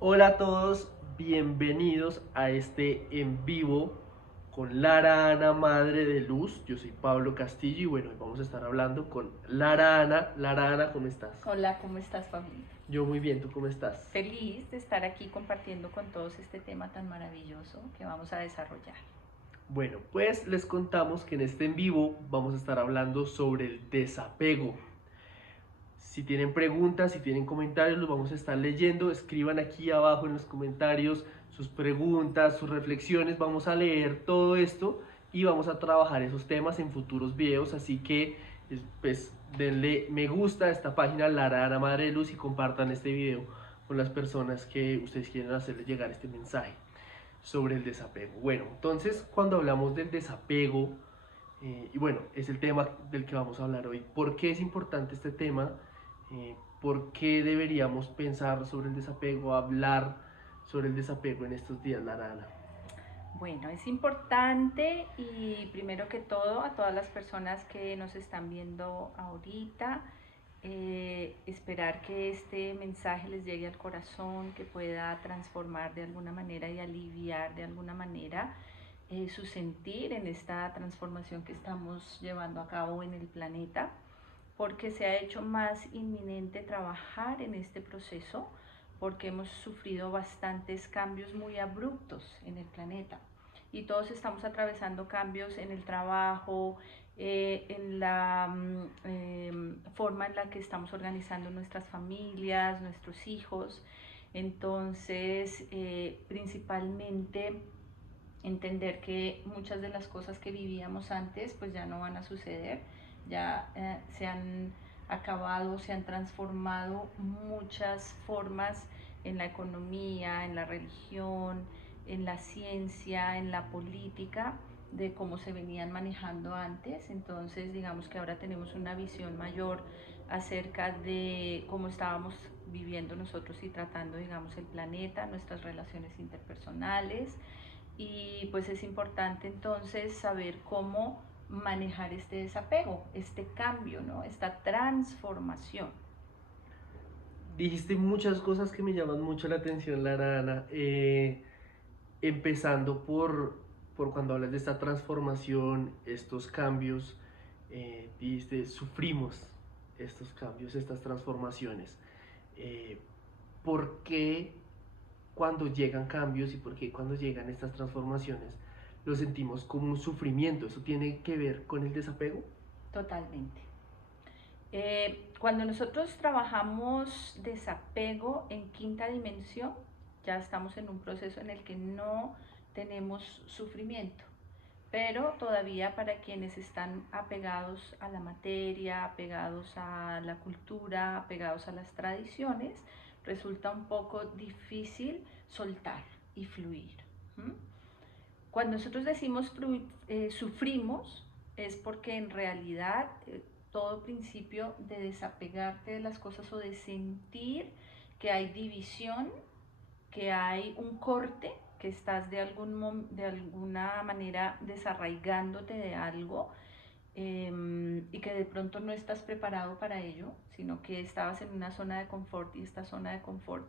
Hola a todos, bienvenidos a este en vivo con Lara Ana, Madre de Luz. Yo soy Pablo Castillo y bueno, hoy vamos a estar hablando con Lara Ana. Lara Ana, ¿cómo estás? Hola, ¿cómo estás, Pablito? Yo muy bien, ¿tú cómo estás? Feliz de estar aquí compartiendo con todos este tema tan maravilloso que vamos a desarrollar. Bueno, pues les contamos que en este en vivo vamos a estar hablando sobre el desapego. Si tienen preguntas, si tienen comentarios, los vamos a estar leyendo. Escriban aquí abajo en los comentarios sus preguntas, sus reflexiones. Vamos a leer todo esto y vamos a trabajar esos temas en futuros videos. Así que, pues, denle me gusta a esta página Lara Ana Madre de Luz y compartan este video con las personas que ustedes quieren hacerles llegar este mensaje sobre el desapego. Bueno, entonces, cuando hablamos del desapego, y bueno, es el tema del que vamos a hablar hoy. ¿Por qué es importante este tema? ¿Por qué deberíamos pensar sobre el desapego, hablar sobre el desapego en estos días, Lara? Bueno, es importante y primero que todo a todas las personas que nos están viendo ahorita, esperar que este mensaje les llegue al corazón, que pueda transformar de alguna manera y aliviar de alguna manera su sentir en esta transformación que estamos llevando a cabo en el planeta, porque se ha hecho más inminente trabajar en este proceso, porque hemos sufrido bastantes cambios muy abruptos en el planeta y todos estamos atravesando cambios en el trabajo, en la forma en la que estamos organizando nuestras familias, nuestros hijos. Entonces, principalmente entender que muchas de las cosas que vivíamos antes pues ya no van a suceder, ya se han acabado, se han transformado muchas formas en la economía, en la religión, en la ciencia, en la política, de cómo se venían manejando antes. Entonces digamos que ahora tenemos una visión mayor acerca de cómo estábamos viviendo nosotros y tratando, digamos, el planeta, nuestras relaciones interpersonales, y pues es importante entonces saber cómo manejar este desapego, este cambio, ¿no? Esta transformación. Dijiste muchas cosas que me llaman mucho la atención, Lara. Empezando por cuando hablas de esta transformación, estos cambios, dijiste, sufrimos estos cambios, estas transformaciones. Eh, ¿Por qué cuando llegan cambios y por qué cuando llegan estas transformaciones lo sentimos como un sufrimiento? ¿Eso tiene que ver con el desapego? Totalmente. Cuando nosotros trabajamos desapego en quinta dimensión, ya estamos en un proceso en el que no tenemos sufrimiento, pero todavía para quienes están apegados a la materia, apegados a la cultura, apegados a las tradiciones, resulta un poco difícil soltar y fluir. ¿Mm? Cuando nosotros decimos sufrimos, es porque en realidad todo principio de desapegarte de las cosas o de sentir que hay división, que hay un corte, que estás de alguna manera desarraigándote de algo, y que de pronto no estás preparado para ello, sino que estabas en una zona de confort y esta zona de confort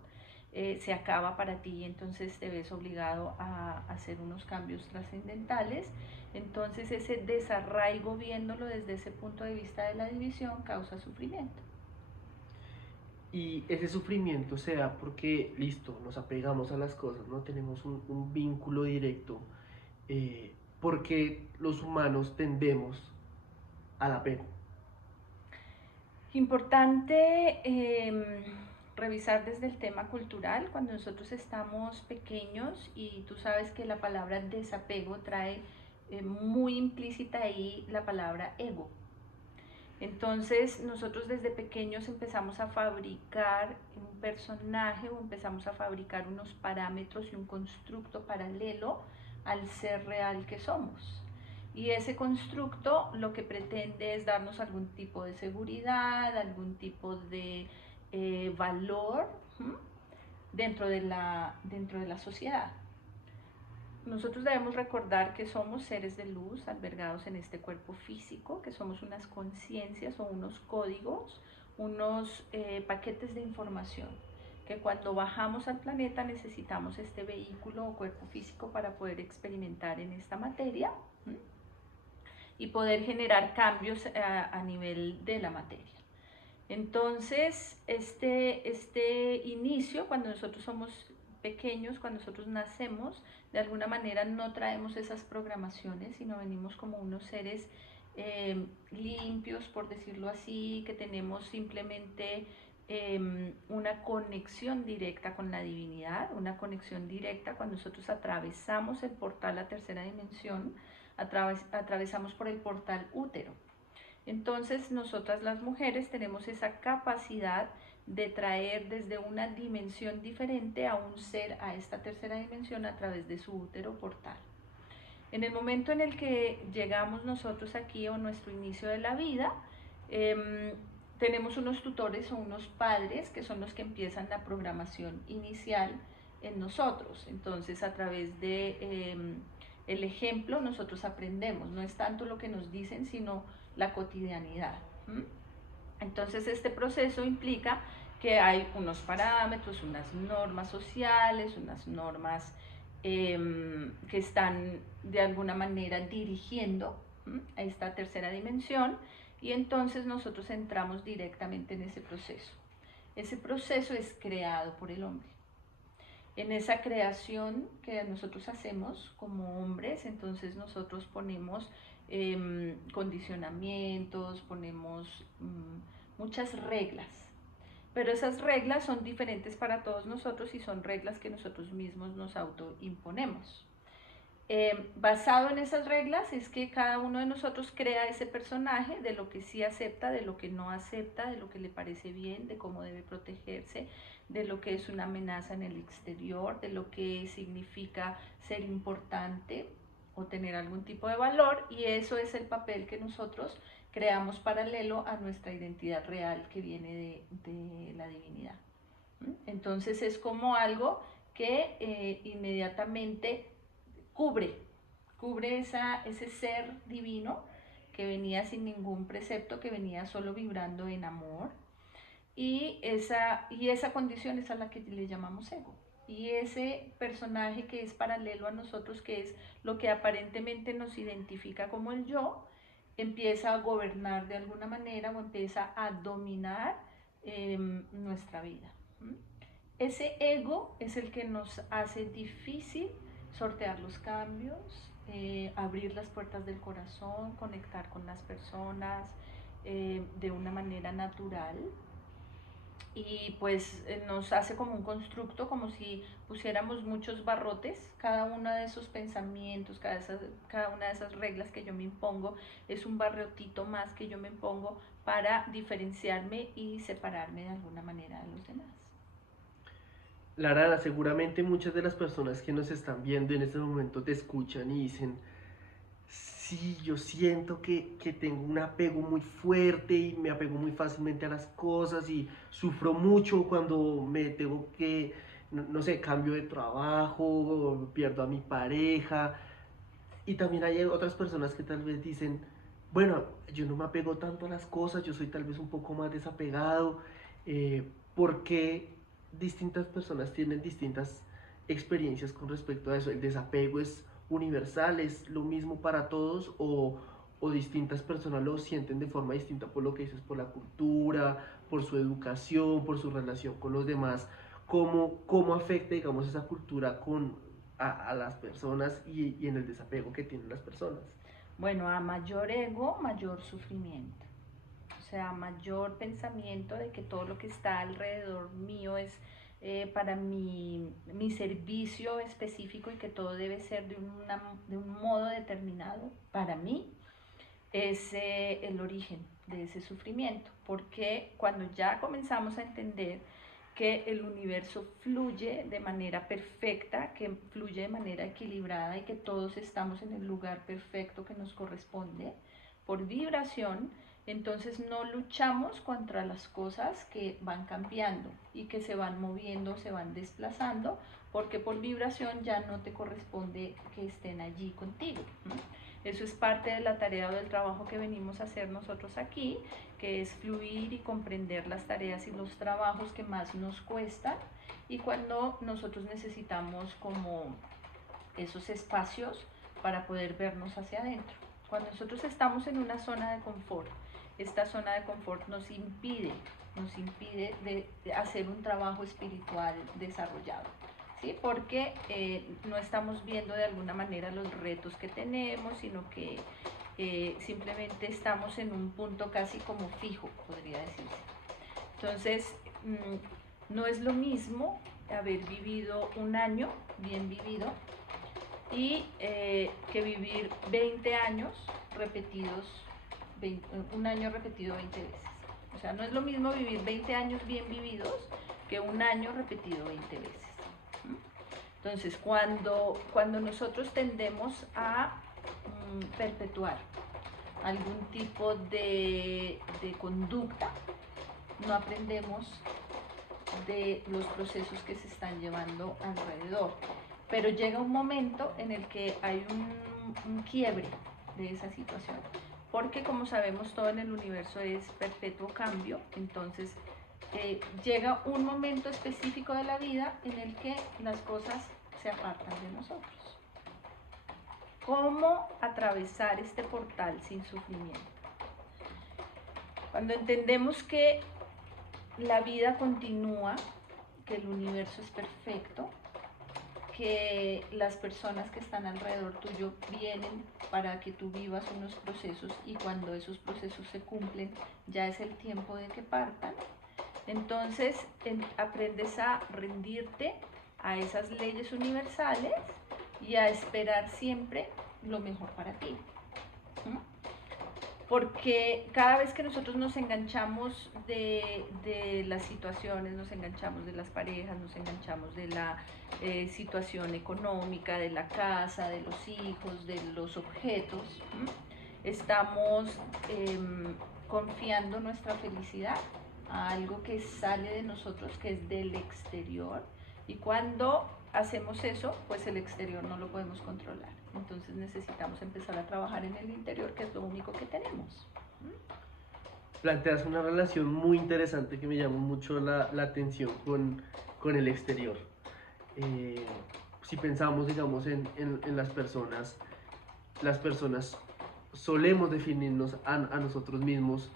se acaba para ti y entonces te ves obligado a hacer unos cambios trascendentales. Entonces ese desarraigo, viéndolo desde ese punto de vista de la división, causa sufrimiento. Y ese sufrimiento se da porque, listo, nos apegamos a las cosas, no tenemos un vínculo directo, porque los humanos tendemos al apego. Importante revisar desde el tema cultural cuando nosotros estamos pequeños, y tú sabes que la palabra desapego trae muy implícita ahí la palabra ego. Entonces nosotros desde pequeños empezamos a fabricar un personaje o empezamos a fabricar unos parámetros y un constructo paralelo al ser real que somos. Y ese constructo lo que pretende es darnos algún tipo de seguridad, algún tipo de valor, ¿m? Dentro de la sociedad. Nosotros debemos recordar que somos seres de luz albergados en este cuerpo físico, que somos unas conciencias o unos códigos, unos paquetes de información que cuando bajamos al planeta necesitamos este vehículo o cuerpo físico para poder experimentar en esta materia y poder generar cambios a nivel de la materia. Entonces, este inicio, cuando nosotros somos pequeños, cuando nosotros nacemos, de alguna manera no traemos esas programaciones, sino venimos como unos seres limpios, por decirlo así, que tenemos simplemente una conexión directa con la divinidad, una conexión directa cuando nosotros atravesamos el portal a tercera dimensión, atravesamos por el portal útero. Entonces nosotras las mujeres tenemos esa capacidad de traer desde una dimensión diferente a un ser a esta tercera dimensión a través de su útero portal. En el momento en el que llegamos nosotros aquí o nuestro inicio de la vida, tenemos unos tutores o unos padres que son los que empiezan la programación inicial en nosotros. Entonces a través de el ejemplo nosotros aprendemos, no es tanto lo que nos dicen, sino la cotidianidad. Entonces este proceso implica que hay unos parámetros, unas normas sociales, unas normas que están de alguna manera dirigiendo a esta tercera dimensión, y entonces nosotros entramos directamente en ese proceso. Ese proceso es creado por el hombre. En esa creación que nosotros hacemos como hombres, entonces nosotros ponemos condicionamientos, ponemos muchas reglas, pero esas reglas son diferentes para todos nosotros y son reglas que nosotros mismos nos autoimponemos. Basado en esas reglas es que cada uno de nosotros crea ese personaje de lo que sí acepta, de lo que no acepta, de lo que le parece bien, de cómo debe protegerse, de lo que es una amenaza en el exterior, de lo que significa ser importante o tener algún tipo de valor, y eso es el papel que nosotros creamos paralelo a nuestra identidad real que viene de la divinidad. Entonces es como algo que inmediatamente cubre ese ser divino que venía sin ningún precepto, que venía solo vibrando en amor, y esa condición es a la que le llamamos ego. Y ese personaje que es paralelo a nosotros, que es lo que aparentemente nos identifica como el yo, empieza a gobernar de alguna manera o empieza a dominar nuestra vida. Ese ego es el que nos hace difícil sortear los cambios, abrir las puertas del corazón, conectar con las personas de una manera natural, y pues nos hace como un constructo, como si pusiéramos muchos barrotes. Cada uno de esos pensamientos, cada una de esas reglas que yo me impongo es un barrotito más que yo me impongo para diferenciarme y separarme de alguna manera de los demás. Lara, seguramente muchas de las personas que nos están viendo en este momento te escuchan y dicen, sí, yo siento que tengo un apego muy fuerte y me apego muy fácilmente a las cosas y sufro mucho cuando me tengo que, no sé, cambio de trabajo, pierdo a mi pareja. Y también hay otras personas que tal vez dicen, bueno, yo no me apego tanto a las cosas, yo soy tal vez un poco más desapegado, porque distintas personas tienen distintas experiencias con respecto a eso. El desapego es universal, es lo mismo para todos, o distintas personas lo sienten de forma distinta por lo que dices, por la cultura, por su educación, por su relación con los demás. ¿Cómo afecta, digamos, esa cultura a las personas y en el desapego que tienen las personas? Bueno, a mayor ego, mayor sufrimiento. O sea, mayor pensamiento de que todo lo que está alrededor mío es para mi servicio específico y que todo debe ser de un modo determinado para mí, es el origen de ese sufrimiento. Porque cuando ya comenzamos a entender que el universo fluye de manera perfecta, que fluye de manera equilibrada y que todos estamos en el lugar perfecto que nos corresponde por vibración, Entonces no luchamos contra las cosas que van cambiando y que se van moviendo, se van desplazando, porque por vibración ya no te corresponde que estén allí contigo. Eso es parte de la tarea o del trabajo que venimos a hacer nosotros aquí, que es fluir y comprender las tareas y los trabajos que más nos cuestan, y cuando nosotros necesitamos como esos espacios para poder vernos hacia adentro. Cuando nosotros estamos en una zona de confort, esta zona de confort nos impide de hacer un trabajo espiritual desarrollado, ¿sí? Porque no estamos viendo de alguna manera los retos que tenemos, sino que simplemente estamos en un punto casi como fijo, podría decirse. Entonces, no es lo mismo haber vivido un año bien vivido y que vivir 20 años repetidos, un año repetido 20 veces. O sea, no es lo mismo vivir 20 años bien vividos que un año repetido 20 veces. Entonces, cuando nosotros tendemos a perpetuar algún tipo de conducta, no aprendemos de los procesos que se están llevando alrededor. Pero llega un momento en el que hay un quiebre de esa situación, porque como sabemos todo en el universo es perpetuo cambio. Entonces llega un momento específico de la vida en el que las cosas se apartan de nosotros. ¿Cómo atravesar este portal sin sufrimiento? Cuando entendemos que la vida continúa, que el universo es perfecto, que las personas que están alrededor tuyo vienen para que tú vivas unos procesos, y cuando esos procesos se cumplen ya es el tiempo de que partan. Entonces aprendes a rendirte a esas leyes universales y a esperar siempre lo mejor para ti. Porque cada vez que nosotros nos enganchamos de las situaciones, nos enganchamos de las parejas, nos enganchamos de la situación económica, de la casa, de los hijos, de los objetos, estamos confiando nuestra felicidad a algo que sale de nosotros, que es del exterior, y cuando hacemos eso, pues el exterior no lo podemos controlar. Entonces necesitamos empezar a trabajar en el interior, que es lo único que tenemos. Planteas una relación muy interesante que me llamó mucho la atención con el exterior. Si pensamos, digamos, en las personas solemos definirnos a nosotros mismos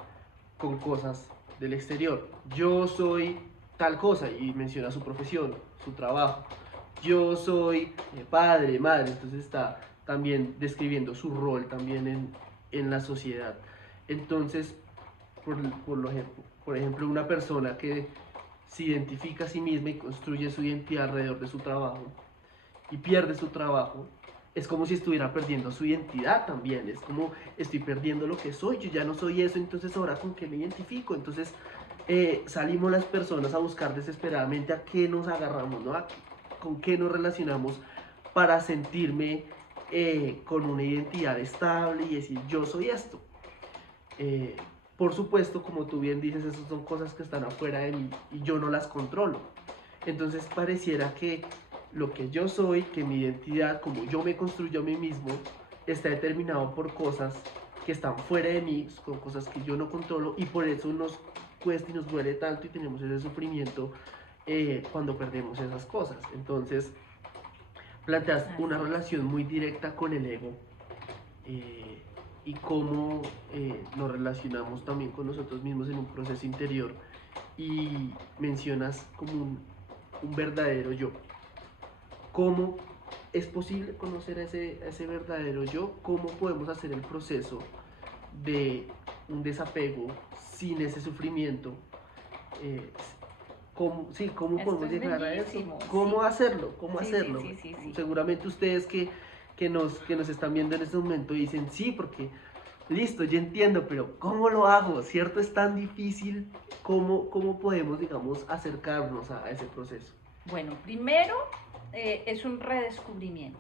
con cosas del exterior. Yo soy tal cosa, y menciona su profesión, su trabajo. Yo soy padre, madre, entonces está también describiendo su rol también en la sociedad. Entonces, por ejemplo, una persona que se identifica a sí misma y construye su identidad alrededor de su trabajo y pierde su trabajo, es como si estuviera perdiendo su identidad también. Es como estoy perdiendo lo que soy, yo ya no soy eso, entonces ahora con qué me identifico. Entonces salimos las personas a buscar desesperadamente a qué nos agarramos, ¿no? Con qué nos relacionamos para sentirme con una identidad estable y decir yo soy esto. Por supuesto, como tú bien dices, esas son cosas que están afuera de mí y yo no las controlo. Entonces pareciera que lo que yo soy, que mi identidad, como yo me construyo a mí mismo, está determinado por cosas que están fuera de mí, con cosas que yo no controlo, y por eso nos cuesta y nos duele tanto y tenemos ese sufrimiento cuando perdemos esas cosas. Entonces planteas una relación muy directa con el ego y cómo nos relacionamos también con nosotros mismos en un proceso interior, y mencionas como un verdadero yo. ¿Cómo es posible conocer a ese verdadero yo? ¿Cómo podemos hacer el proceso de un desapego sin ese sufrimiento? ¿Cómo podemos llegar a eso? ¿Cómo hacerlo? ¿Cómo hacerlo? Sí. Seguramente ustedes que nos están viendo en este momento dicen, sí, porque listo, yo entiendo, pero ¿cómo lo hago? ¿Cierto? Es tan difícil. ¿Cómo podemos, digamos, acercarnos a ese proceso? Bueno, primero es un redescubrimiento.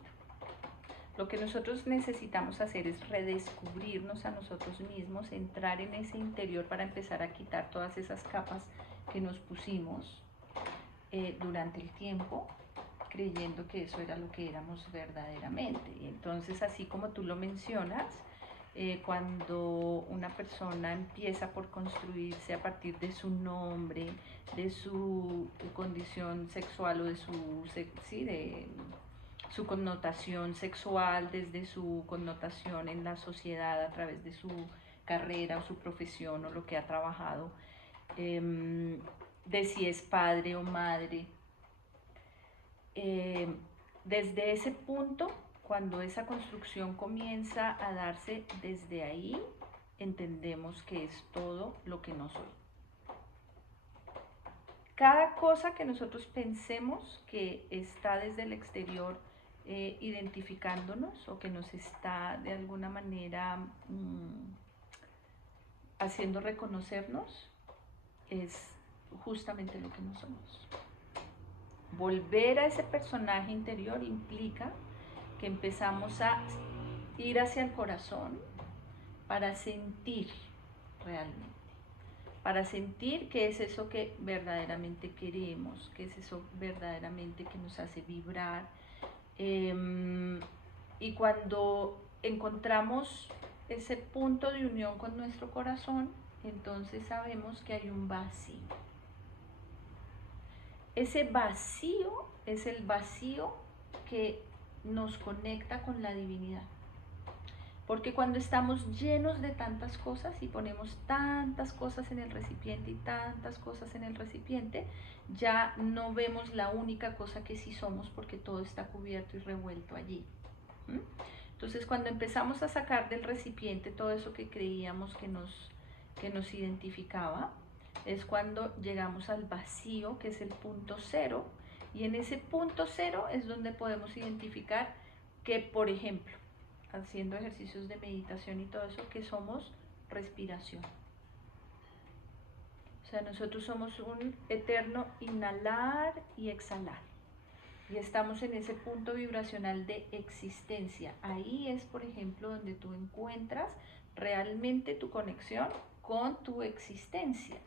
Lo que nosotros necesitamos hacer es redescubrirnos a nosotros mismos, entrar en ese interior para empezar a quitar todas esas capas que nos pusimos durante el tiempo, creyendo que eso era lo que éramos verdaderamente. Y entonces, así como tú lo mencionas, cuando una persona empieza por construirse a partir de su nombre, de su condición sexual o de su connotación sexual, desde su connotación en la sociedad a través de su carrera o su profesión o lo que ha trabajado, de si es padre o madre. Desde ese punto, cuando esa construcción comienza a darse desde ahí, entendemos que es todo lo que no soy. Cada cosa que nosotros pensemos que está desde el exterior identificándonos o que nos está de alguna manera haciendo reconocernos, es justamente lo que no somos. Volver a ese personaje interior implica que empezamos a ir hacia el corazón para sentir realmente, para sentir qué es eso que verdaderamente queremos, qué es eso verdaderamente que nos hace vibrar. Y cuando encontramos ese punto de unión con nuestro corazón, entonces sabemos que hay un vacío. Ese vacío es el vacío que nos conecta con la divinidad. Porque cuando estamos llenos de tantas cosas y ponemos tantas cosas en el recipiente y tantas cosas en el recipiente, ya no vemos la única cosa que sí somos porque todo está cubierto y revuelto allí. Entonces, cuando empezamos a sacar del recipiente todo eso que creíamos que nos identificaba, es cuando llegamos al vacío, que es el punto cero, y en ese punto cero es donde podemos identificar que, por ejemplo, haciendo ejercicios de meditación y todo eso, que somos respiración. O sea, nosotros somos un eterno inhalar y exhalar. Y estamos en ese punto vibracional de existencia. Ahí es, por ejemplo, donde tú encuentras realmente tu conexión con tu existencia.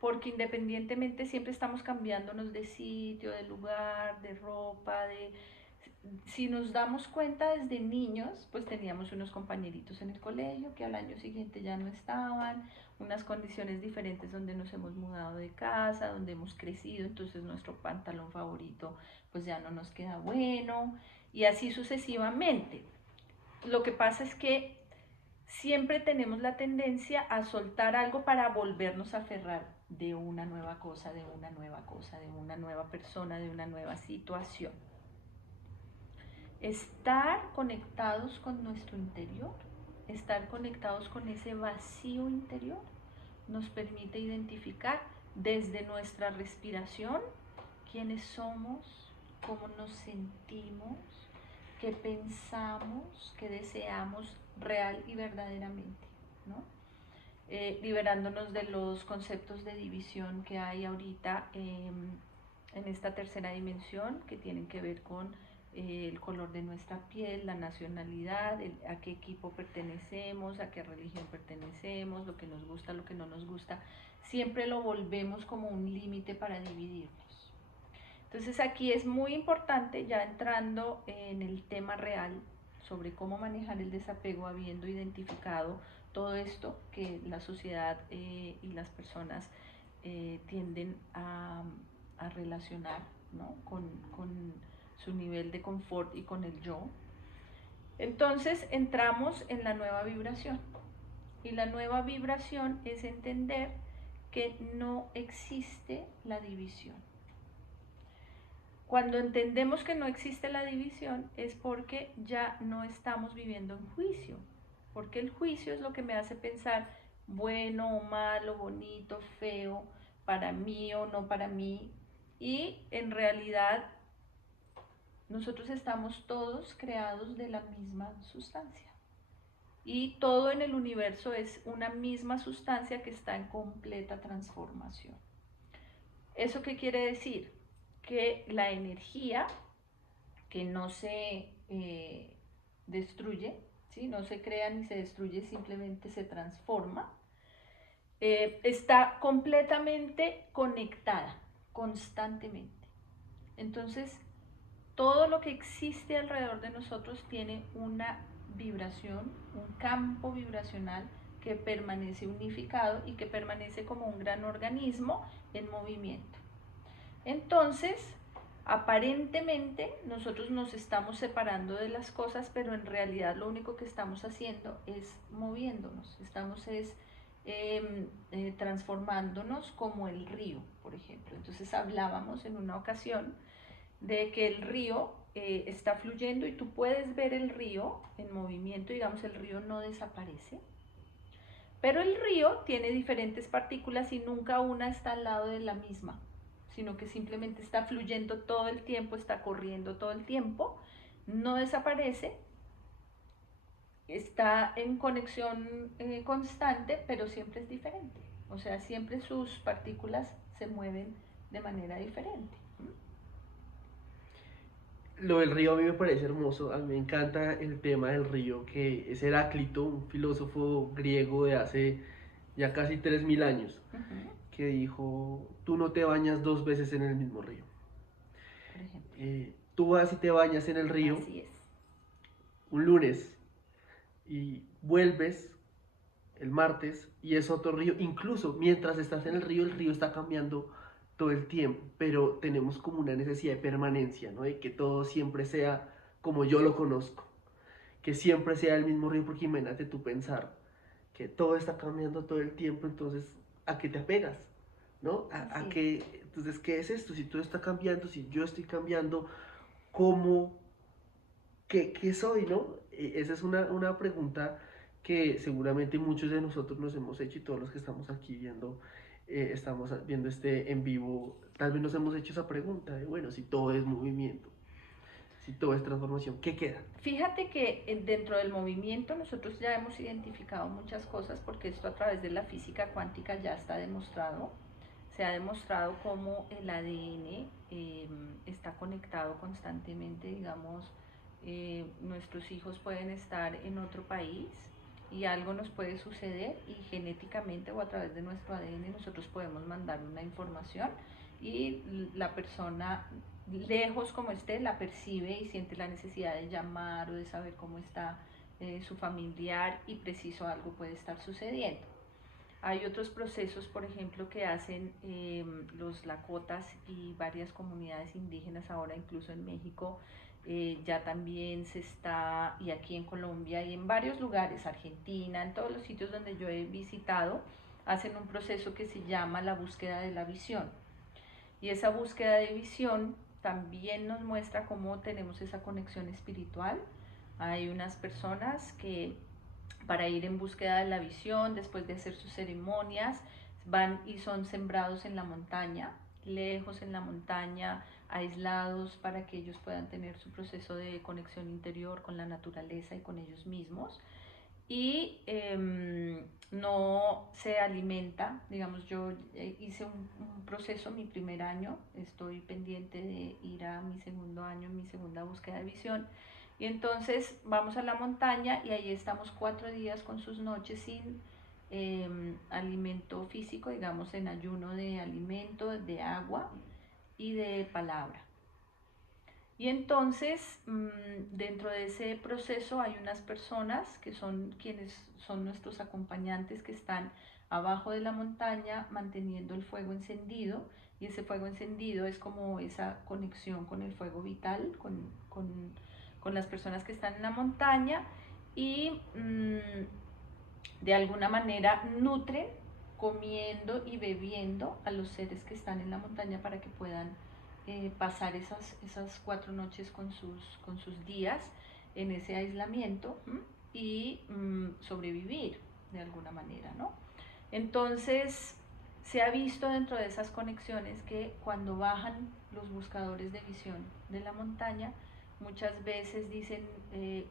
Porque independientemente siempre estamos cambiándonos de sitio, de lugar, de ropa, si nos damos cuenta desde niños, pues teníamos unos compañeritos en el colegio que al año siguiente ya no estaban, unas condiciones diferentes donde nos hemos mudado de casa, donde hemos crecido, entonces nuestro pantalón favorito pues ya no nos queda bueno y así sucesivamente. Lo que pasa es que siempre tenemos la tendencia a soltar algo para volvernos a aferrar de una nueva cosa, de una nueva cosa, de una nueva persona, de una nueva situación. Estar conectados con nuestro interior, estar conectados con ese vacío interior, nos permite identificar desde nuestra respiración quiénes somos, cómo nos sentimos, qué pensamos, qué deseamos real y verdaderamente, ¿no? Liberándonos de los conceptos de división que hay ahorita en esta tercera dimensión, que tienen que ver con el color de nuestra piel, la nacionalidad, a qué equipo pertenecemos, a qué religión pertenecemos, lo que nos gusta, lo que no nos gusta, siempre lo volvemos como un límite para dividirnos. Entonces aquí es muy importante, ya entrando en el tema real sobre cómo manejar el desapego, habiendo identificado todo esto que la sociedad y las personas tienden a relacionar, ¿no? con su nivel de confort y con el yo. Entonces entramos en la nueva vibración. Y la nueva vibración es entender que no existe la división. Cuando entendemos que no existe la división es porque ya no estamos viviendo en juicio. Porque el juicio es lo que me hace pensar bueno o malo, bonito, feo, para mí o no para mí. Y en realidad nosotros estamos todos creados de la misma sustancia. Y todo en el universo es una misma sustancia que está en completa transformación. ¿Eso qué quiere decir? Que la energía que no se destruye, ¿sí? No se crea ni se destruye, simplemente se transforma. Está completamente conectada, constantemente. Entonces, todo lo que existe alrededor de nosotros tiene una vibración, un campo vibracional que permanece unificado y que permanece como un gran organismo en movimiento. Entonces, aparentemente nosotros nos estamos separando de las cosas, pero en realidad lo único que estamos haciendo es moviéndonos, estamos transformándonos como el río, por ejemplo. Entonces hablábamos en una ocasión de que el río está fluyendo y tú puedes ver el río en movimiento, digamos, el río no desaparece, pero el río tiene diferentes partículas y nunca una está al lado de la misma, sino que simplemente está fluyendo todo el tiempo, está corriendo todo el tiempo, no desaparece, está en conexión constante, pero siempre es diferente. O sea, siempre sus partículas se mueven de manera diferente. Lo del río a mí me parece hermoso, a mí me encanta el tema del río, que es Heráclito, un filósofo griego de hace ya casi 3000 años, que dijo, tú no te bañas dos veces en el mismo río. Por ejemplo. Tú vas y te bañas en el río Así es. un lunes y vuelves el martes y es otro río. Incluso mientras estás en el río está cambiando todo el tiempo, pero tenemos como una necesidad de permanencia, ¿no? De que todo siempre sea como yo lo conozco, que siempre sea el mismo río, porque imagínate tú pensar que todo está cambiando todo el tiempo, entonces, ¿a qué te apegas? ¿No? ¿A qué? Entonces, ¿qué es esto? Si todo está cambiando, si yo estoy cambiando, ¿cómo? ¿Qué soy, no? Esa es una pregunta que seguramente muchos de nosotros nos hemos hecho y todos los que estamos aquí viendo, estamos viendo este en vivo, tal vez nos hemos hecho esa pregunta de, bueno, si todo es movimiento, si todo es transformación, ¿qué queda? Fíjate que dentro del movimiento nosotros ya hemos identificado muchas cosas porque esto a través de la física cuántica ya está demostrado. Se ha demostrado cómo el ADN está conectado constantemente, digamos, nuestros hijos pueden estar en otro país y algo nos puede suceder y genéticamente o a través de nuestro ADN nosotros podemos mandar una información y la persona lejos como esté la percibe y siente la necesidad de llamar o de saber cómo está su familiar y preciso algo puede estar sucediendo. Hay otros procesos, por ejemplo, que hacen los lakotas y varias comunidades indígenas, ahora incluso en México, ya también se está, y aquí en Colombia y en varios lugares, Argentina, en todos los sitios donde yo he visitado, hacen un proceso que se llama la búsqueda de la visión. Y esa búsqueda de visión también nos muestra cómo tenemos esa conexión espiritual. Hay unas personas que para ir en búsqueda de la visión, después de hacer sus ceremonias, van y son sembrados en la montaña, lejos en la montaña, aislados para que ellos puedan tener su proceso de conexión interior con la naturaleza y con ellos mismos. Y no se alimenta, digamos, yo hice un proceso mi primer año, estoy pendiente de ir a mi segundo año, mi segunda búsqueda de visión, y entonces vamos a la montaña y ahí estamos 4 días con sus noches sin alimento físico, digamos en ayuno de alimento, de agua y de palabra. Y entonces, dentro de ese proceso hay unas personas que son quienes son nuestros acompañantes que están abajo de la montaña manteniendo el fuego encendido. Y ese fuego encendido es como esa conexión con el fuego vital, con las personas que están en la montaña y de alguna manera nutren comiendo y bebiendo a los seres que están en la montaña para que puedan pasar esas 4 noches con sus días en ese aislamiento y sobrevivir de alguna manera, ¿no? Entonces, se ha visto dentro de esas conexiones que cuando bajan los buscadores de visión de la montaña, muchas veces dicen,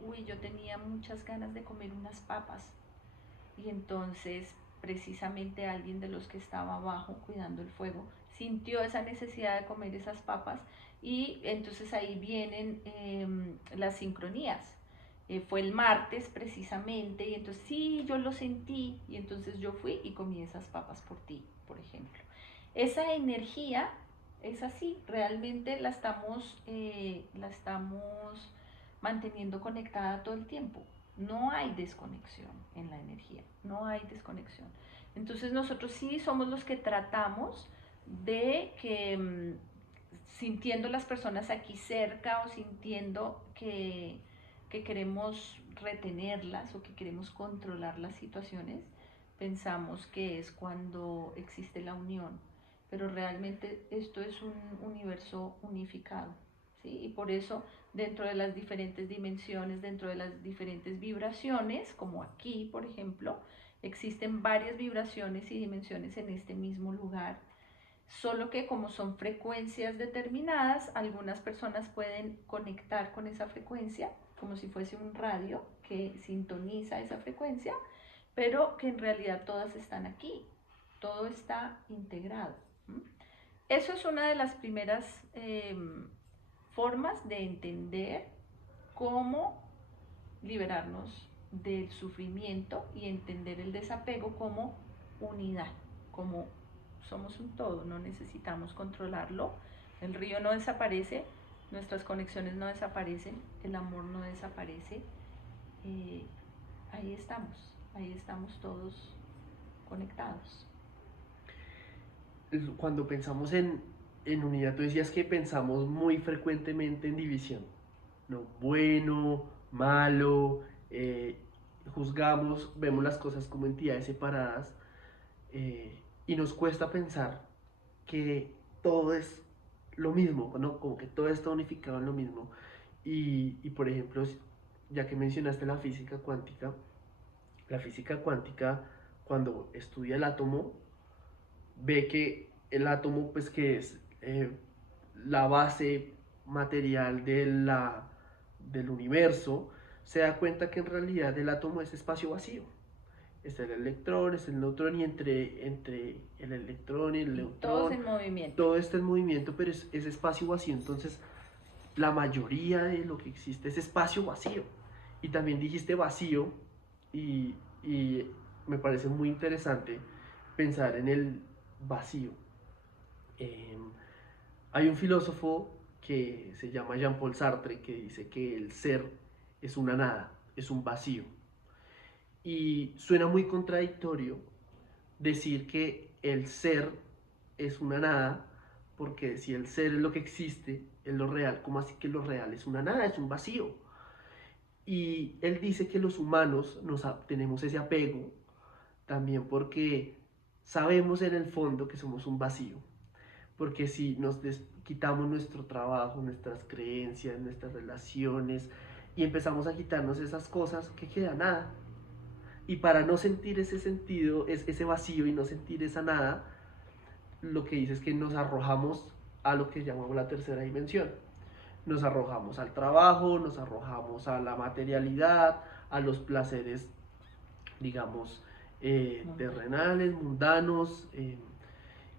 uy, yo tenía muchas ganas de comer unas papas, y entonces precisamente alguien de los que estaba abajo cuidando el fuego sintió esa necesidad de comer esas papas y entonces ahí vienen las sincronías. Fue el martes precisamente y entonces sí, yo lo sentí y entonces yo fui y comí esas papas por ti, por ejemplo. Esa energía es así, realmente la estamos manteniendo conectada todo el tiempo. No hay desconexión en la energía, no hay desconexión. Entonces nosotros sí somos los que tratamos de que sintiendo las personas aquí cerca o sintiendo que queremos retenerlas o que queremos controlar las situaciones, pensamos que es cuando existe la unión, pero realmente esto es un universo unificado, ¿sí? Y por eso dentro de las diferentes dimensiones, dentro de las diferentes vibraciones, como aquí, por ejemplo, existen varias vibraciones y dimensiones en este mismo lugar, solo que como son frecuencias determinadas, algunas personas pueden conectar con esa frecuencia como si fuese un radio que sintoniza esa frecuencia, pero que en realidad todas están aquí, todo está integrado. Eso es una de las primeras formas de entender cómo liberarnos del sufrimiento y entender el desapego como unidad, como somos un todo, no necesitamos controlarlo. El río no desaparece, nuestras conexiones no desaparecen, el amor no desaparece. Eh, ahí estamos todos conectados. Cuando pensamos en unidad, tú decías que pensamos muy frecuentemente en división, ¿no? Bueno, malo, juzgamos, vemos las cosas como entidades separadas, y nos cuesta pensar que todo es lo mismo, ¿no? Como que todo está unificado en lo mismo. Y por ejemplo, ya que mencionaste la física cuántica cuando estudia el átomo, ve que el átomo, pues que es la base material del universo, se da cuenta que en realidad el átomo es espacio vacío. Está el electrón, está el neutrón y entre el electrón y el Todos neutrón en movimiento. todo está en movimiento, pero es espacio vacío. Entonces, la mayoría de lo que existe es espacio vacío. Y también dijiste vacío y, y me parece muy interesante pensar en el vacío. Eh, Hay un filósofo que se llama Jean-Paul Sartre que dice que el ser es una nada, es un vacío. Y suena muy contradictorio decir que el ser es una nada, porque si el ser es lo que existe, es lo real, ¿cómo así que lo real es una nada, es un vacío? Y él dice que los humanos tenemos ese apego también porque sabemos en el fondo que somos un vacío, porque si quitamos nuestro trabajo, nuestras creencias, nuestras relaciones y empezamos a quitarnos esas cosas, ¿qué queda? Nada. Y para no sentir ese sentido, ese vacío y no sentir esa nada, lo que dice es que nos arrojamos a lo que llamamos la tercera dimensión. Nos arrojamos al trabajo, nos arrojamos a la materialidad, a los placeres, digamos, terrenales, mundanos,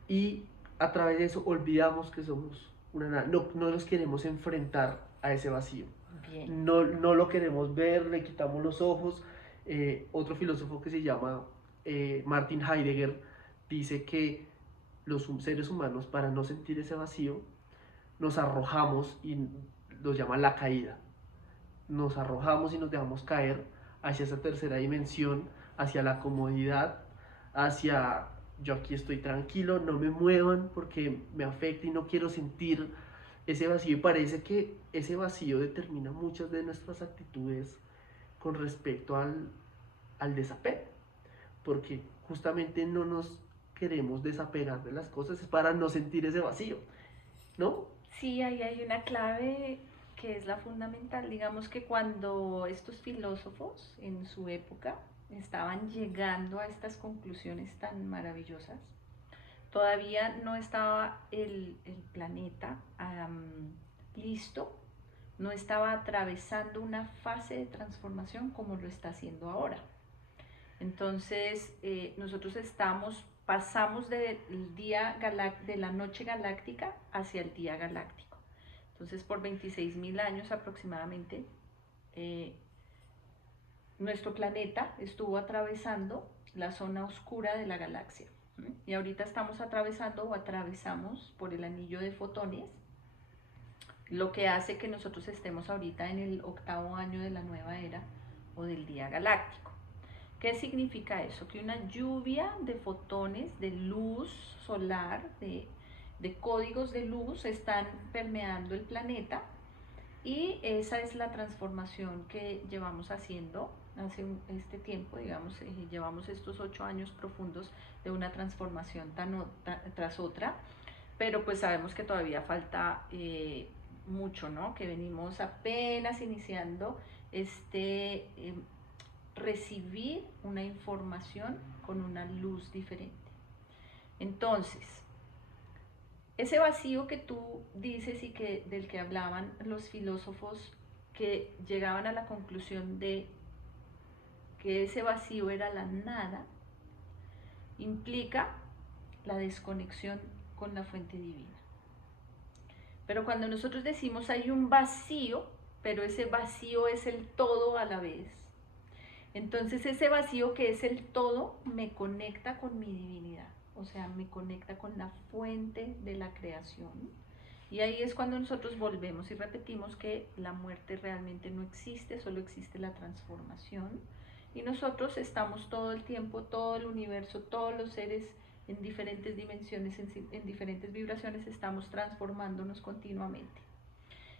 y a través de eso olvidamos que somos una nada. No nos queremos enfrentar a ese vacío. Bien. No lo queremos ver, le quitamos los ojos. Otro filósofo que se llama Martin Heidegger dice que los seres humanos, para no sentir ese vacío, nos arrojamos y lo llama la caída. Nos arrojamos y nos dejamos caer hacia esa tercera dimensión, hacia la comodidad, hacia yo aquí estoy tranquilo, no me muevan porque me afecta y no quiero sentir ese vacío. Y parece que ese vacío determina muchas de nuestras actitudes con respecto al desapego, porque justamente no nos queremos desapegar de las cosas, es para no sentir ese vacío, ¿no? Sí, ahí hay una clave que es la fundamental. Digamos que cuando estos filósofos en su época estaban llegando a estas conclusiones tan maravillosas, todavía no estaba el planeta listo, no estaba atravesando una fase de transformación como lo está haciendo ahora. Entonces, nosotros estamos pasamos de la noche galáctica hacia el día galáctico. Entonces, por 26.000 años aproximadamente, nuestro planeta estuvo atravesando la zona oscura de la galaxia. Y ahorita estamos atravesando o atravesamos por el anillo de fotones, lo que hace que nosotros estemos ahorita en el 8º año de la nueva era o del día galáctico. ¿Qué significa eso? Que una lluvia de fotones, de luz solar, de códigos de luz están permeando el planeta, y esa es la transformación que llevamos haciendo hace este tiempo, digamos, llevamos estos 8 años profundos de una transformación tras otra, pero pues sabemos que todavía falta mucho, ¿no? Que venimos apenas iniciando recibir una información con una luz diferente. Entonces, ese vacío que tú dices y del que hablaban los filósofos, que llegaban a la conclusión de que ese vacío era la nada, implica la desconexión con la fuente divina. Pero cuando nosotros decimos hay un vacío, pero ese vacío es el todo a la vez, entonces ese vacío que es el todo me conecta con mi divinidad, o sea, me conecta con la fuente de la creación. Y ahí es cuando nosotros volvemos y repetimos que la muerte realmente no existe, solo existe la transformación. Y nosotros estamos todo el tiempo, todo el universo, todos los seres en diferentes dimensiones, en diferentes vibraciones, estamos transformándonos continuamente.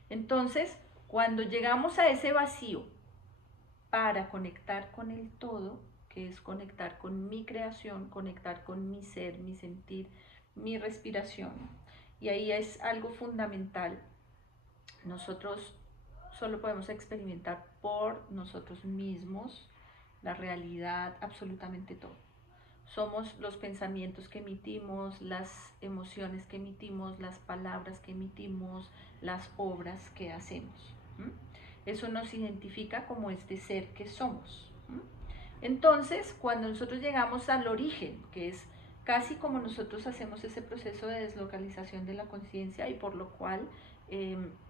Entonces, cuando llegamos a ese vacío para conectar con el todo, que es conectar con mi creación, conectar con mi ser, mi sentir, mi respiración, y ahí es algo fundamental. Nosotros solo podemos experimentar por nosotros mismos la realidad, absolutamente todo. Somos los pensamientos que emitimos, las emociones que emitimos, las palabras que emitimos, las obras que hacemos. Eso nos identifica como este ser que somos. Entonces, cuando nosotros llegamos al origen, que es casi como nosotros hacemos ese proceso de deslocalización de la conciencia, y por lo cual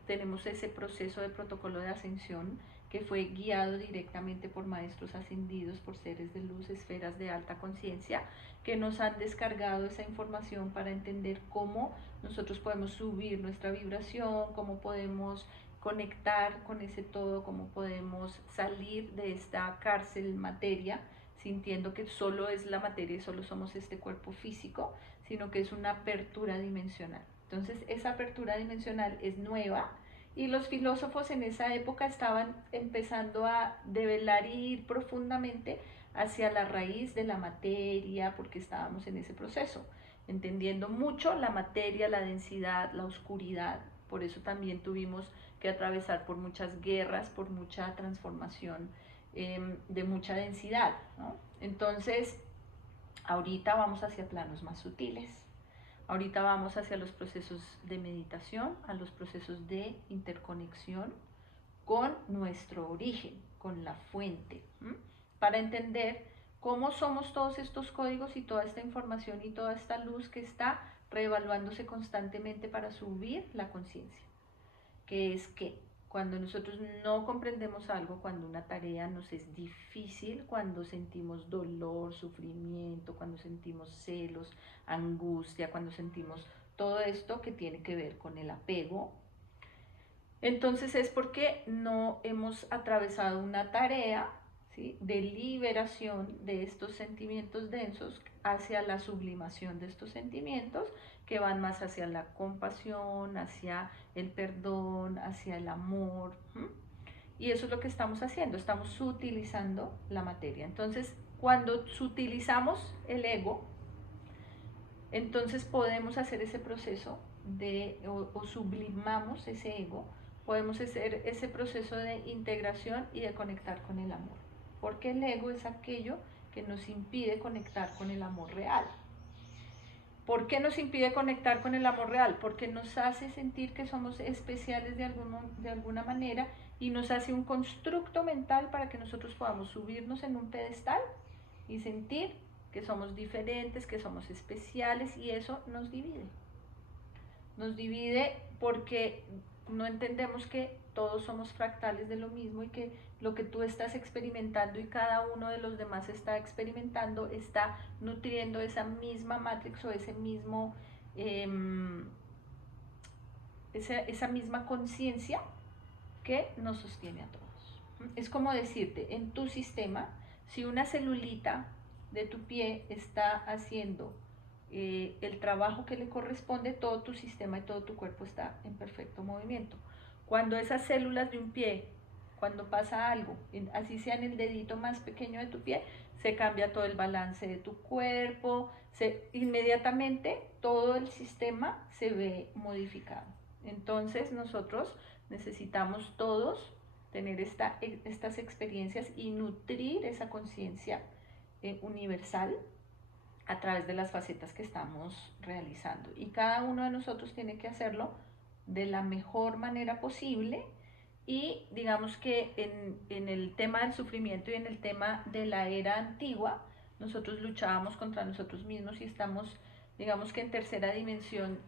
tenemos ese proceso de protocolo de ascensión que fue guiado directamente por maestros ascendidos, por seres de luz, esferas de alta conciencia, que nos han descargado esa información para entender cómo nosotros podemos subir nuestra vibración, cómo podemos conectar con ese todo, cómo podemos salir de esta cárcel materia, sintiendo que solo es la materia y solo somos este cuerpo físico, sino que es una apertura dimensional. Entonces, esa apertura dimensional es nueva, y los filósofos en esa época estaban empezando a develar y ir profundamente hacia la raíz de la materia, porque estábamos en ese proceso, entendiendo mucho la materia, la densidad, la oscuridad. Por eso también tuvimos que atravesar por muchas guerras, por mucha transformación de mucha densidad, ¿no? Entonces, ahorita vamos hacia planos más sutiles. Ahorita vamos hacia los procesos de meditación, a los procesos de interconexión con nuestro origen, con la fuente, para entender cómo somos todos estos códigos y toda esta información y toda esta luz que está reevaluándose constantemente para subir la conciencia. Que es que cuando nosotros no comprendemos algo, cuando una tarea nos es difícil, cuando sentimos dolor, sufrimiento, cuando sentimos celos, angustia, cuando sentimos todo esto que tiene que ver con el apego, entonces es porque no hemos atravesado una tarea, ¿sí?, de liberación de estos sentimientos densos hacia la sublimación de estos sentimientos, que van más hacia la compasión, hacia el perdón, hacia el amor. Y eso es lo que estamos haciendo, estamos sutilizando la materia. Entonces, cuando sutilizamos el ego, entonces podemos hacer ese proceso o sublimamos ese ego, podemos hacer ese proceso de integración y de conectar con el amor. Porque el ego es aquello que nos impide conectar con el amor real. ¿Por qué nos impide conectar con el amor real? Porque nos hace sentir que somos especiales de alguna manera, y nos hace un constructo mental para que nosotros podamos subirnos en un pedestal y sentir que somos diferentes, que somos especiales, y eso nos divide. Nos divide porque no entendemos que todos somos fractales de lo mismo y que lo que tú estás experimentando y cada uno de los demás está experimentando está nutriendo esa misma matrix o ese mismo, esa misma conciencia que nos sostiene a todos. Es como decirte, en tu sistema, si una celulita de tu pie está haciendo el trabajo que le corresponde, todo tu sistema y todo tu cuerpo está en perfecto movimiento. Cuando esas células de un pie, cuando pasa algo, así sea en el dedito más pequeño de tu pie, se cambia todo el balance de tu cuerpo, inmediatamente todo el sistema se ve modificado. Entonces nosotros necesitamos todos tener estas experiencias y nutrir esa conciencia universal a través de las facetas que estamos realizando. Y cada uno de nosotros tiene que hacerlo de la mejor manera posible. Y digamos que en el tema del sufrimiento y en el tema de la era antigua, nosotros luchábamos contra nosotros mismos y estamos, digamos que en tercera dimensión,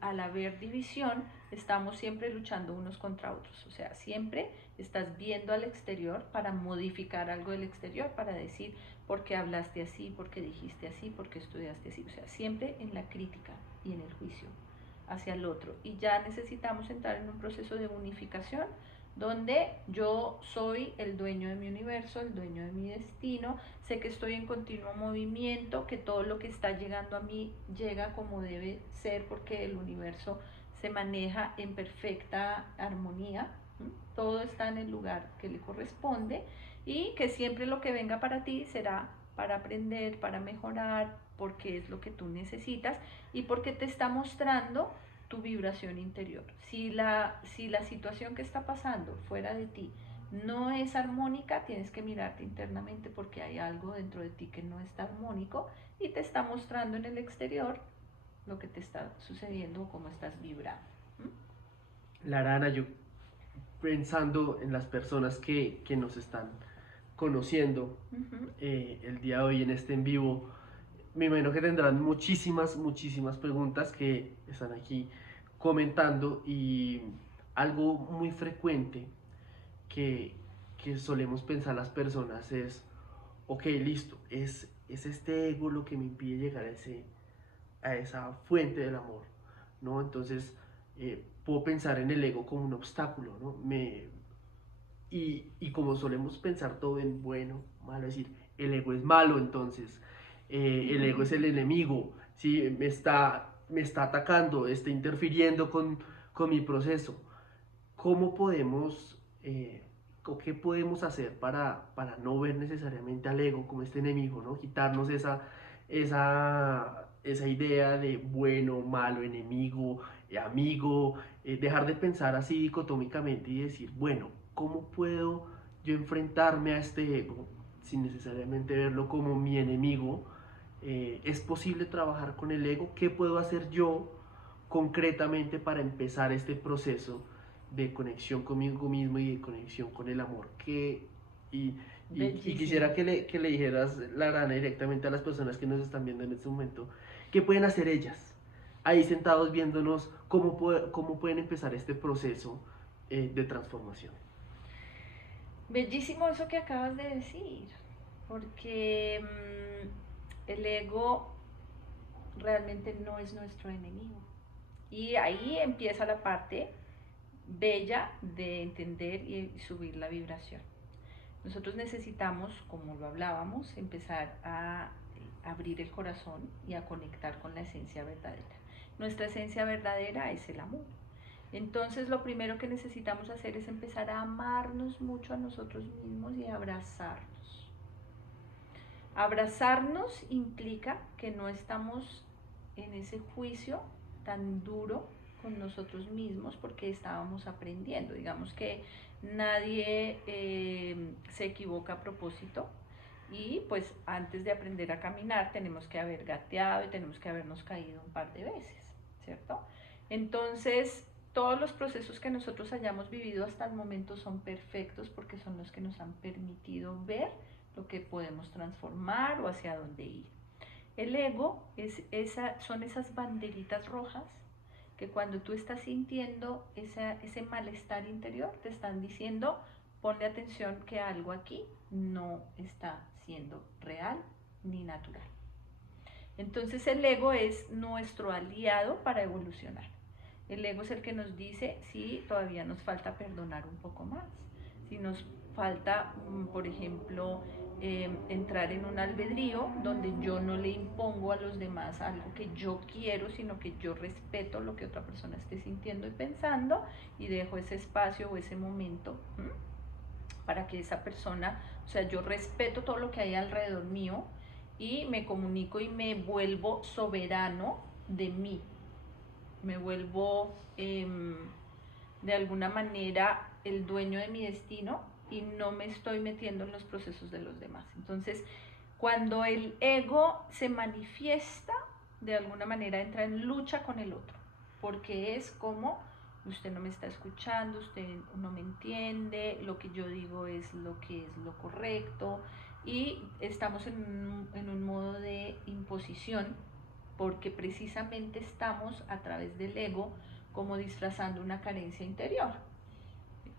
al haber división, estamos siempre luchando unos contra otros. O sea, siempre estás viendo al exterior para modificar algo del exterior, para decir por qué hablaste así, por qué dijiste así, por qué estudiaste así. O sea, siempre en la crítica y en el juicio hacia el otro. Y ya necesitamos entrar en un proceso de unificación donde yo soy el dueño de mi universo, el dueño de mi destino, sé que estoy en continuo movimiento, que todo lo que está llegando a mí llega como debe ser porque el universo se maneja en perfecta armonía, todo está en el lugar que le corresponde y que siempre lo que venga para ti será para aprender, para mejorar, porque es lo que tú necesitas y porque te está mostrando tu vibración interior. Si la situación que está pasando fuera de ti no es armónica, tienes que mirarte internamente porque hay algo dentro de ti que no está armónico y te está mostrando en el exterior lo que te está sucediendo o cómo estás vibrando. Larana, yo pensando en las personas que nos están conociendo el día de hoy en este en vivo, me imagino que tendrán muchísimas preguntas que están aquí comentando y algo muy frecuente que, que solemos pensar las personas es, ok, listo, es este ego lo que me impide llegar a esa fuente del amor, ¿no? Entonces, puedo pensar en el ego como un obstáculo, ¿no? Y como solemos pensar todo en bueno, malo, es decir, el ego es malo, entonces, el ego es el enemigo, ¿sí? Me está atacando, está interfiriendo con mi proceso. ¿Cómo podemos, o qué podemos hacer para no ver necesariamente al ego como este enemigo, ¿no? Quitarnos esa idea de bueno, malo, enemigo, amigo, dejar de pensar así dicotómicamente y decir, bueno, ¿cómo puedo yo enfrentarme a este ego sin necesariamente verlo como mi enemigo? ¿Es posible trabajar con el ego? ¿Qué puedo hacer yo concretamente para empezar este proceso de conexión conmigo mismo y de conexión con el amor? Y quisiera que le dijeras, Larana, directamente a las personas que nos están viendo en este momento, ¿qué pueden hacer ellas? Ahí sentados viéndonos, cómo pueden empezar este proceso de transformación. Bellísimo eso que acabas de decir, porque el ego realmente no es nuestro enemigo. Y ahí empieza la parte bella de entender y subir la vibración. Nosotros necesitamos, como lo hablábamos, empezar a abrir el corazón y a conectar con la esencia verdadera. Nuestra esencia verdadera es el amor. Entonces lo primero que necesitamos hacer es empezar a amarnos mucho a nosotros mismos y a abrazarnos. Abrazarnos implica que no estamos en ese juicio tan duro con nosotros mismos porque estábamos aprendiendo. Digamos que nadie se equivoca a propósito y pues antes de aprender a caminar tenemos que haber gateado y tenemos que habernos caído un par de veces, ¿cierto? Entonces todos los procesos que nosotros hayamos vivido hasta el momento son perfectos porque son los que nos han permitido ver lo que podemos transformar o hacia dónde ir. El ego son esas banderitas rojas que cuando tú estás sintiendo ese malestar interior, te están diciendo, ponle atención que algo aquí no está siendo real ni natural. Entonces el ego es nuestro aliado para evolucionar. El ego es el que nos dice si todavía nos falta perdonar un poco más, si nos falta, por ejemplo, entrar en un albedrío donde yo no le impongo a los demás algo que yo quiero, sino que yo respeto lo que otra persona esté sintiendo y pensando y dejo ese espacio o ese momento para que esa persona, o sea, yo respeto todo lo que hay alrededor mío y me comunico y me vuelvo soberano de mí, me vuelvo de alguna manera el dueño de mi destino y no me estoy metiendo en los procesos de los demás. Entonces, cuando el ego se manifiesta, de alguna manera entra en lucha con el otro, porque es como usted no me está escuchando, usted no me entiende, lo que yo digo es lo que es lo correcto y estamos en un modo de imposición porque precisamente estamos a través del ego como disfrazando una carencia interior.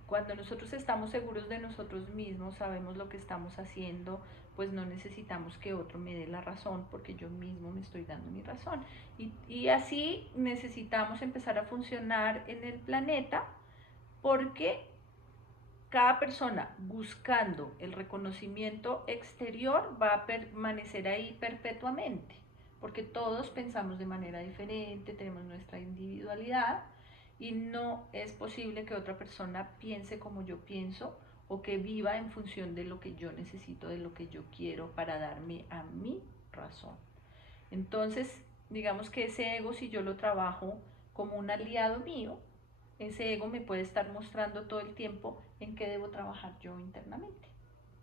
Cuando nosotros estamos seguros de nosotros mismos, sabemos lo que estamos haciendo, pues no necesitamos que otro me dé la razón porque yo mismo me estoy dando mi razón. Y así necesitamos empezar a funcionar en el planeta porque cada persona buscando el reconocimiento exterior va a permanecer ahí perpetuamente, porque todos pensamos de manera diferente, tenemos nuestra individualidad y no es posible que otra persona piense como yo pienso o que viva en función de lo que yo necesito, de lo que yo quiero para darme a mi razón. Entonces, digamos que ese ego, si yo lo trabajo como un aliado mío, ese ego me puede estar mostrando todo el tiempo en qué debo trabajar yo internamente.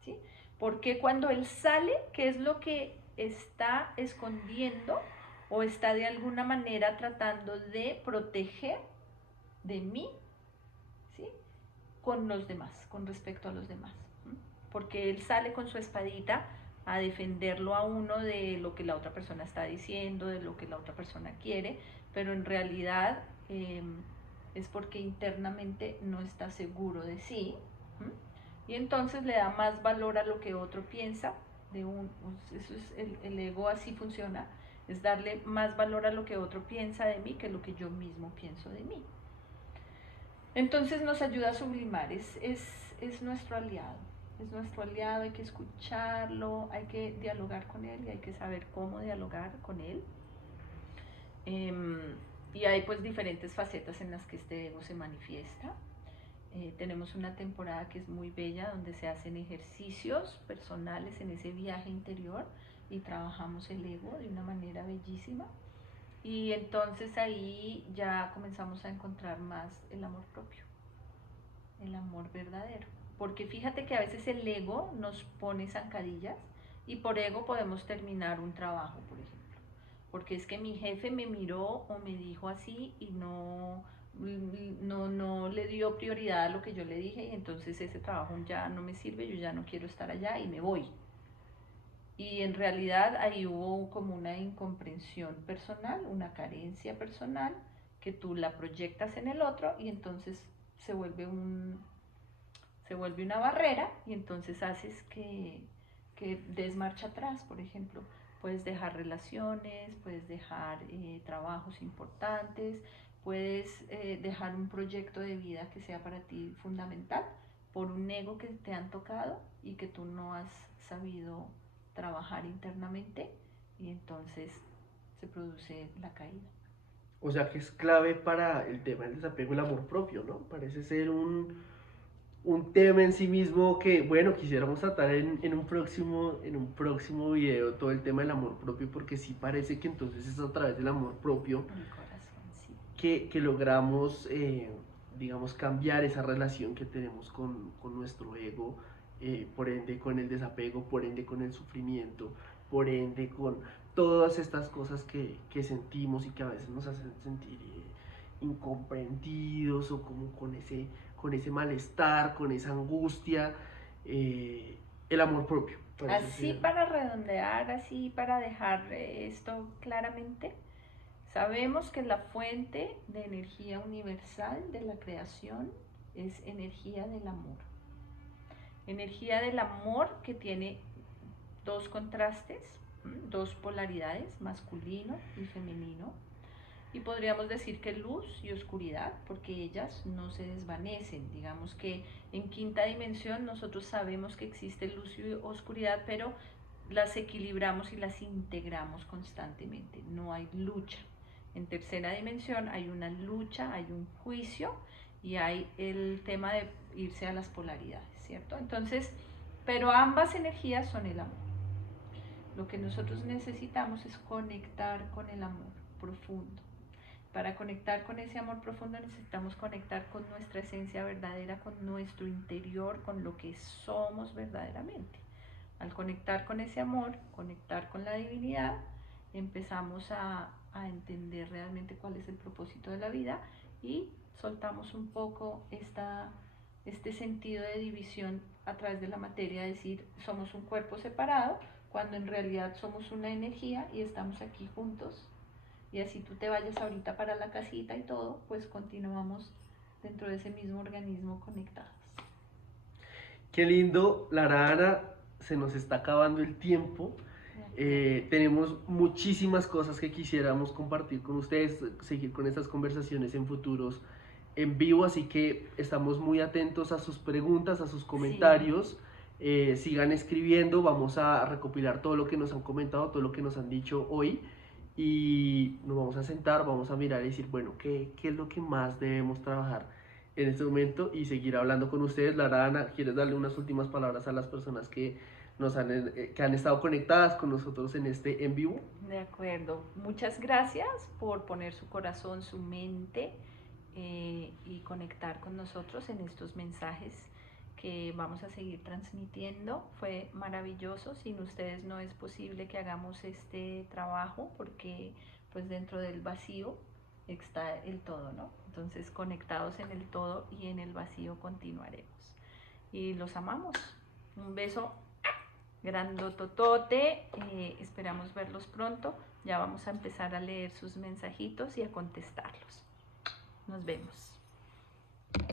¿Sí? Porque cuando él sale, ¿qué es lo que está escondiendo o está de alguna manera tratando de proteger de mí? ¿Sí? Con los demás, con respecto a los demás. Porque él sale con su espadita a defenderlo a uno de lo que la otra persona está diciendo, de lo que la otra persona quiere, pero en realidad es porque internamente no está seguro de sí, y entonces le da más valor a lo que otro piensa, eso es el ego así funciona, es darle más valor a lo que otro piensa de mí que lo que yo mismo pienso de mí. Entonces nos ayuda a sublimar, es nuestro aliado, es nuestro aliado, hay que escucharlo, hay que dialogar con él y hay que saber cómo dialogar con él. Y hay pues diferentes facetas en las que este ego se manifiesta. Tenemos una temporada que es muy bella donde se hacen ejercicios personales en ese viaje interior y trabajamos el ego de una manera bellísima. Y entonces ahí ya comenzamos a encontrar más el amor propio, el amor verdadero. Porque fíjate que a veces el ego nos pone zancadillas y por ego podemos terminar un trabajo, por ejemplo. Porque es que mi jefe me miró o me dijo así y no le dio prioridad a lo que yo le dije y entonces ese trabajo ya no me sirve, yo ya no quiero estar allá y me voy. Y en realidad ahí hubo como una incomprensión personal, una carencia personal, que tú la proyectas en el otro y entonces se vuelve, se vuelve una barrera y entonces haces que des marcha atrás, por ejemplo. Puedes dejar relaciones, puedes dejar trabajos importantes, puedes dejar un proyecto de vida que sea para ti fundamental por un ego que te han tocado y que tú no has sabido trabajar internamente y entonces se produce la caída. O sea que es clave para el tema del desapego el amor propio, ¿no? Parece ser un tema en sí mismo que, bueno, quisiéramos tratar en un próximo video todo el tema del amor propio, porque sí parece que entonces es a través del amor propio Mi corazón, sí. que logramos, digamos, cambiar esa relación que tenemos con nuestro ego, por ende con el desapego, por ende con el sufrimiento, por ende con todas estas cosas que sentimos y que a veces nos hacen sentir incomprendidos o como con ese malestar, con esa angustia. el amor propio. Así para redondear, así para dejar esto claramente, sabemos que la fuente de energía universal de la creación es energía del amor. Energía del amor que tiene dos contrastes, dos polaridades, masculino y femenino. Y podríamos decir que luz y oscuridad, porque ellas no se desvanecen. Digamos que en quinta dimensión nosotros sabemos que existe luz y oscuridad, pero las equilibramos y las integramos constantemente. No hay lucha. En tercera dimensión hay una lucha, hay un juicio y hay el tema de irse a las polaridades, ¿cierto? Entonces, pero ambas energías son el amor. Lo que nosotros necesitamos es conectar con el amor profundo. Para conectar con ese amor profundo necesitamos conectar con nuestra esencia verdadera, con nuestro interior, con lo que somos verdaderamente. Al conectar con ese amor, conectar con la divinidad, empezamos a entender realmente cuál es el propósito de la vida y soltamos un poco este sentido de división a través de la materia, decir somos un cuerpo separado, cuando en realidad somos una energía y estamos aquí juntos. Y así tú te vayas ahorita para la casita y todo, pues continuamos dentro de ese mismo organismo conectados. Qué lindo, Lara Ana, se nos está acabando el tiempo. Tenemos muchísimas cosas que quisiéramos compartir con ustedes, seguir con estas conversaciones en futuros en vivo, así que estamos muy atentos a sus preguntas, a sus comentarios. Sí. Sigan escribiendo, vamos a recopilar todo lo que nos han comentado, todo lo que nos han dicho hoy y nos vamos a sentar, vamos a mirar y decir, bueno, ¿qué es lo que más debemos trabajar en este momento? Y seguir hablando con ustedes. Lara Ana, ¿quieres darle unas últimas palabras a las personas que han estado conectadas con nosotros en este en vivo? De acuerdo, muchas gracias por poner su corazón, su mente y conectar con nosotros en estos mensajes que vamos a seguir transmitiendo. Fue maravilloso, sin ustedes no es posible que hagamos este trabajo porque pues dentro del vacío está el todo, ¿no? Entonces conectados en el todo y en el vacío continuaremos. Y los amamos. Un beso grandototote, esperamos verlos pronto. Ya vamos a empezar a leer sus mensajitos y a contestarlos. Nos vemos.